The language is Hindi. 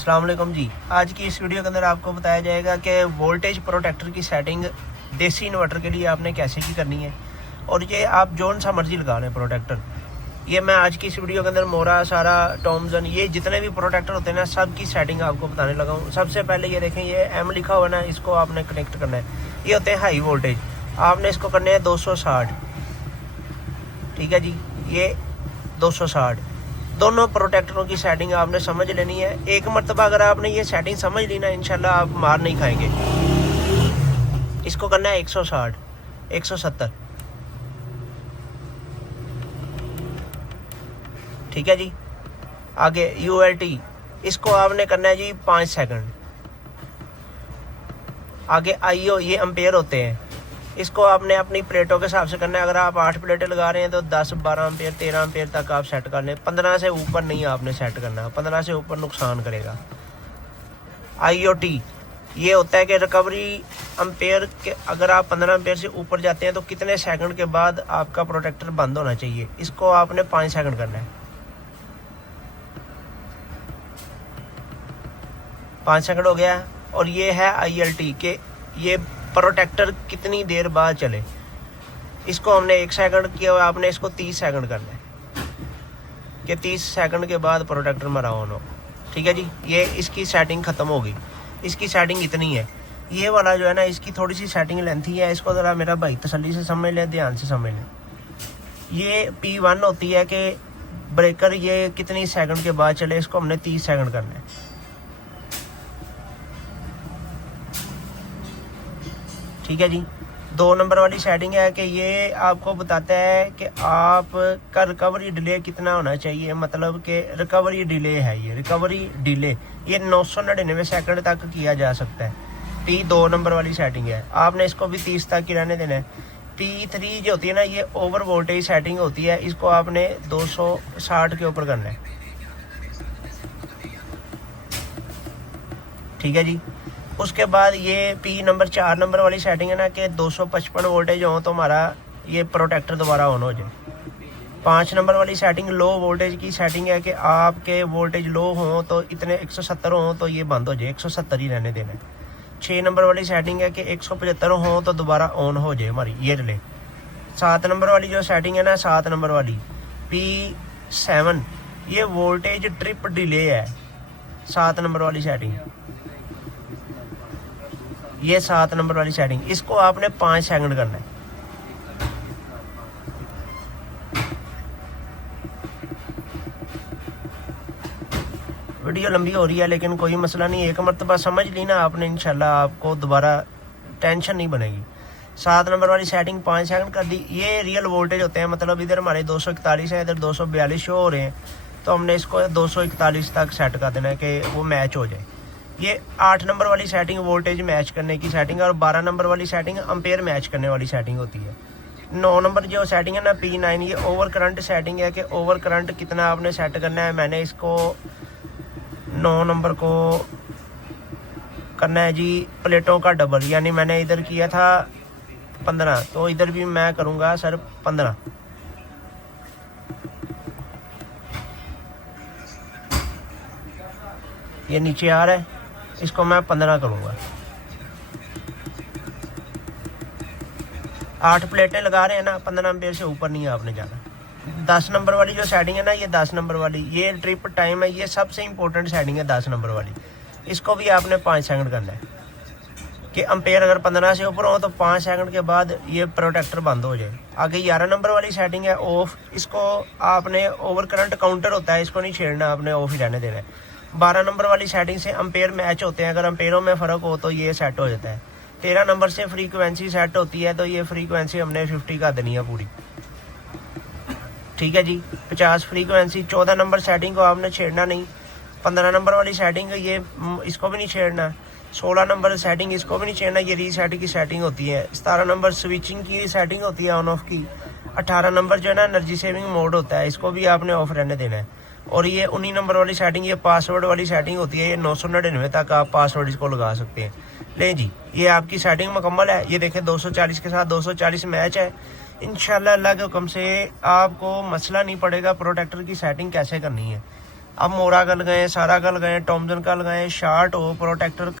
अस्सलाम वालेकुम जी। आज की इस वीडियो के अंदर आपको बताया जाएगा कि वोल्टेज प्रोटेक्टर की सेटिंग देसी इन्वर्टर के लिए आपने कैसे की करनी है और ये आप जोन सा मर्जी लगा लें प्रोटेक्टर। ये मैं आज की इस वीडियो के अंदर मोरा सारा टॉमसन ये जितने भी प्रोटेक्टर होते हैं ना सब की सेटिंग आपको बताने लगा हूँ। सबसे पहले ये देखें, ये एम लिखा हुआ ना, इसको आपने कनेक्ट करना है। ये होते हैं हाई वोल्टेज, आपने इसको करने हैं 260। ठीक है जी, ये 260 दोनों प्रोटेक्टरों की सेटिंग आपने समझ लेनी है। एक मरतबा अगर आपने ये सेटिंग समझ ली ना, इंशाल्लाह आप मार नहीं खाएंगे। इसको करना है 160 170। ठीक है जी। आगे ULT, इसको आपने करना है जी 5 सेकंड। आगे IO, ये एम्पेयर होते हैं, इसको आपने अपनी प्लेटों के हिसाब से करना है। अगर आप 8 प्लेटें लगा रहे हैं तो 10 12 एम्पेयर 13 एम्पेयर तक आप सेट कर लें। 15 से ऊपर नहीं आपने सेट करना, 15 से ऊपर नुकसान करेगा। IOT, ये होता है कि रिकवरी एम्पेयर के, अगर आप 15 एम्पेयर से ऊपर जाते हैं तो कितने सेकंड के बाद आपका प्रोटेक्टर बंद होना चाहिए, इसको आपने 5 सेकंड करना है। 5 सेकंड हो गया। और ये है ILT के, ये प्रोटेक्टर कितनी देर बाद चले, इसको हमने 1 सेकंड किया हुआ, आपने इसको 30 सेकंड करना है कि 30 सेकंड के बाद प्रोटेक्टर हमारा ऑन हो। ठीक है जी, ये इसकी सेटिंग ख़त्म होगी। इसकी सेटिंग इतनी है। ये वाला जो है ना, इसकी थोड़ी सी सेटिंग लेंथी है, इसको ज़रा मेरा भाई तसल्ली से समझ लें, ध्यान से समझ लें। ये P1 होती है कि ब्रेकर ये कितनी सेकंड के बाद चले, इसको हमने 30 सेकंड करना है। ठीक है जी। 2 नंबर वाली सेटिंग है कि ये आपको बताता है कि आपका रिकवरी डिले कितना होना चाहिए, मतलब कि रिकवरी डिले है, ये रिकवरी डिले ये 999 सेकंड तक किया जा सकता है। P2 नंबर वाली सेटिंग है, आपने इसको भी 30 तक ही रहने देना है। P3 जो होती है ना, ये ओवर वोल्टेज सेटिंग होती है, इसको आपने 260 के ऊपर करना है। ठीक है जी। उसके बाद ये P4 नंबर वाली सेटिंग है ना कि 255 वोल्टेज हो तो हमारा ये प्रोटेक्टर दोबारा ऑन हो जाए। 5 नंबर वाली सेटिंग लो वोल्टेज की सेटिंग है कि आपके वोल्टेज लो हो तो इतने 170 हो तो ये बंद हो जाए, 170 ही रहने देना है। 6 नंबर वाली सेटिंग है कि 175 हो तो दोबारा ऑन हो जाए हमारी ये रिले। 7 नंबर वाली जो सेटिंग है ना, 7 नंबर वाली P7, ये वोल्टेज ट्रिप डिले है। 7 नंबर वाली सेटिंग, ये 7 नंबर वाली सेटिंग, इसको आपने 5 सेकंड करना है। वीडियो लंबी हो रही है लेकिन कोई मसला नहीं, एक मरतबा समझ ली ना आपने, इंशाल्लाह आपको दोबारा टेंशन नहीं बनेगी। 7 नंबर वाली सेटिंग 5 सेकंड कर दी। ये रियल वोल्टेज होते हैं, मतलब इधर हमारे 241 है, इधर 242 शो हो रहे हैं, तो हमने इसको 241 तक सेट कर देना है कि वो मैच हो जाए। ये 8 नंबर वाली सेटिंग वोल्टेज मैच करने की सेटिंग है, और 12 नंबर वाली सेटिंग एम्पेयर मैच करने वाली सेटिंग होती है। 9 नंबर जो सेटिंग है ना P9, ये ओवर करंट सेटिंग है कि ओवर करंट कितना आपने सेट करना है। मैंने इसको 9 नंबर को करना है जी प्लेटों का डबल, यानी मैंने इधर किया था 15, तो इधर भी मैं करूँगा सर 15। ये नीचे आ रहा है, इसको मैं 15 करूँगा। 8 प्लेटें लगा रहे हैं ना, 15 एम्पेयर से ऊपर नहीं है आपने जाना। 10 नंबर वाली जो सेटिंग है ना, ये 10 नंबर वाली, ये ट्रिप टाइम है, ये सबसे इंपॉर्टेंट सेटिंग है 10 नंबर वाली। इसको भी आपने 5 सेकंड करना है कि एम्पेयर अगर 15 से ऊपर हो तो 5 सेकंड के बाद ये प्रोटेक्टर बंद हो जाए। आगे 11 नंबर वाली सेटिंग है ऑफ, इसको आपने ओवर करंट काउंटर होता है, इसको नहीं छेड़ना, आपने ऑफ ही रहने देना है। 12 नंबर वाली सेटिंग से एम्पेयर मैच होते हैं, अगर एम्पेयरों में फ़र्क हो तो ये सेट हो जाता है। 13 नंबर से फ्रीक्वेंसी सेट होती है, तो ये फ्रीक्वेंसी हमने 50 कर देनी है पूरी। ठीक है जी। 50 फ्रीक्वेंसी। 14 नंबर सेटिंग को आपने छेड़ना नहीं। 15 नंबर वाली सेटिंग ये इसको भी नहीं छेड़ना। 16 नंबर सेटिंग इसको भी नहीं छेड़ना, ये रीसेट की सेटिंग होती है। 17 नंबर स्विचिंग की सेटिंग होती है ऑन ऑफ की। 18 नंबर जो है ना एनर्जी सेविंग मोड होता है, इसको भी आपने ऑफ रहने देना है। और ये 19 नंबर वाली सेटिंग, ये पासवर्ड वाली सेटिंग होती है, ये 999 तक आप पासवर्ड इसको लगा सकते हैं। लें जी, ये आपकी सेटिंग मुकम्मल है। ये देखें 240 के साथ 240 मैच है। इंशाल्लाह अल्लाह के हुक्म से आपको मसला नहीं पड़ेगा प्रोटेक्टर की सेटिंग कैसे करनी है। अब मोरा का लगाएं, सारा का लगाएं, टॉमसन का लगाएं, शार्ट हो, प्रोटेक्टर